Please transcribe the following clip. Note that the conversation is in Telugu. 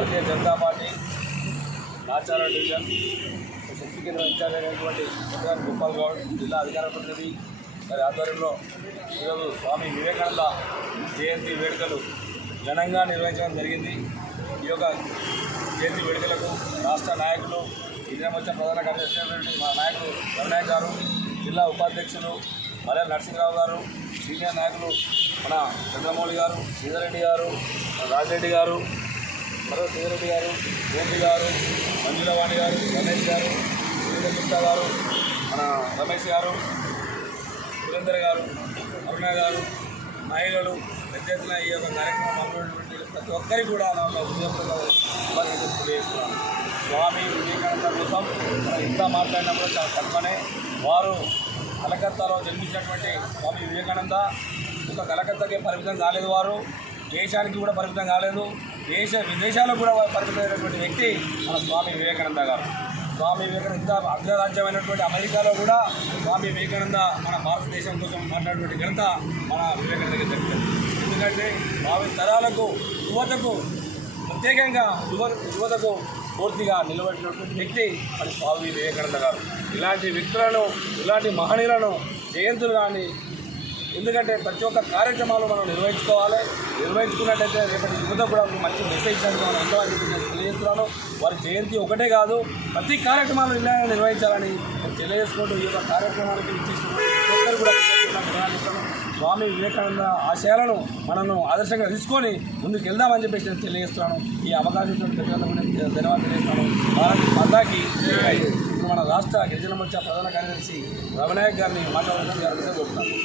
భారతీయ జనతా పార్టీ నాచార డివిజన్ శక్తి కేంద్రం ఇన్ఛార్జ్ అయినటువంటి గోపాల్ గౌడ్ జిల్లా అధికార ప్రతినిధి వారి ఆధ్వర్యంలో ఈరోజు స్వామి వివేకానంద జయంతి వేడుకలు ఘనంగా నిర్వహించడం జరిగింది. ఈ యొక్క జయంతి వేడుకలకు రాష్ట్ర నాయకులు ఇండియా మోర్చా ప్రధాన కార్యదర్శి మా నాయకులు రవినాయక్ గారు, జిల్లా ఉపాధ్యక్షులు మలయాళ నరసింహరావు గారు, సీనియర్ నాయకులు మన చంద్రమౌళి గారు, శ్రీధర్రెడ్డి గారు, రాజిరెడ్డి గారు, శ్రీధర్రెడ్డి గారు, గోపి గారు, మంజులవాణి గారు, రమేష్ గారు, శ్రీధర్ గుప్తా గారు, మన రమేష్ గారు, సురేందర్ గారు, అరుణ గారు, మహిళలు పెద్ద ఎత్తున ఈ యొక్క కార్యక్రమం పాల్గొన్నటువంటి ప్రతి ఒక్కరికి కూడా నా హృదయపూర్వక తెలియజేస్తున్నాను. స్వామి వివేకానంద కోసం మనం ఇంత మాట్లాడినా కూడా చాలా తక్కువనే. వారు కలకత్తాలో జన్మించినటువంటి స్వామి వివేకానంద ఒక కలకత్తాకే పరిమితం కాలేదు, వారు దేశానికి కూడా పరిమితం కాలేదు, విదేశాలకు కూడా పరిమితమైనటువంటి వ్యక్తి మన స్వామి వివేకానంద గారు. స్వామి వివేకానంద ఇంత అగ్రరాజ్యమైనటువంటి అమెరికాలో కూడా స్వామి వివేకానంద మన భారతదేశం కోసం మాట్లాడేటువంటి ఘనత మన వివేకానందకి దక్కుతుంది. ఎందుకంటే భావి తరాలకు యువతకు ప్రత్యేకంగా యువతకు పూర్తిగా నిలబెట్టినటువంటి వ్యక్తి మన స్వామి వివేకానంద గారు. ఇలాంటి వ్యక్తులను, ఇలాంటి మహనీయులను జయంతులు కానీ, ఎందుకంటే ప్రతి ఒక్క కార్యక్రమాలు మనం నిర్వహించుకున్నట్టయితే రేపటి యువత కూడా మంచి మెసేజ్ మనం ఎంతవరకు తెలియజేస్తున్నాను. వారి జయంతి ఒకటే కాదు, ప్రతి కార్యక్రమాలు ఇలా నిర్వహించాలని తెలియజేసుకుంటూ ఈ యొక్క కార్యక్రమానికి ఒక్కరు కూడా స్వామి వివేకానంద ఆశయాలను మనను ఆదర్శంగా తీసుకొని ముందుకు వెళ్దామని చెప్పేసి నేను తెలియజేస్తున్నాను. ఈ అవకాశంతో ధన్యవాదాలు తెలియజేస్తాను. భారత్ మాతాకి మన రాష్ట్ర గిరిజన మోర్చా ప్రధాన కార్యదర్శి రవినాయక్ గారిని మాట్లాడాలని కోరుతున్నాను.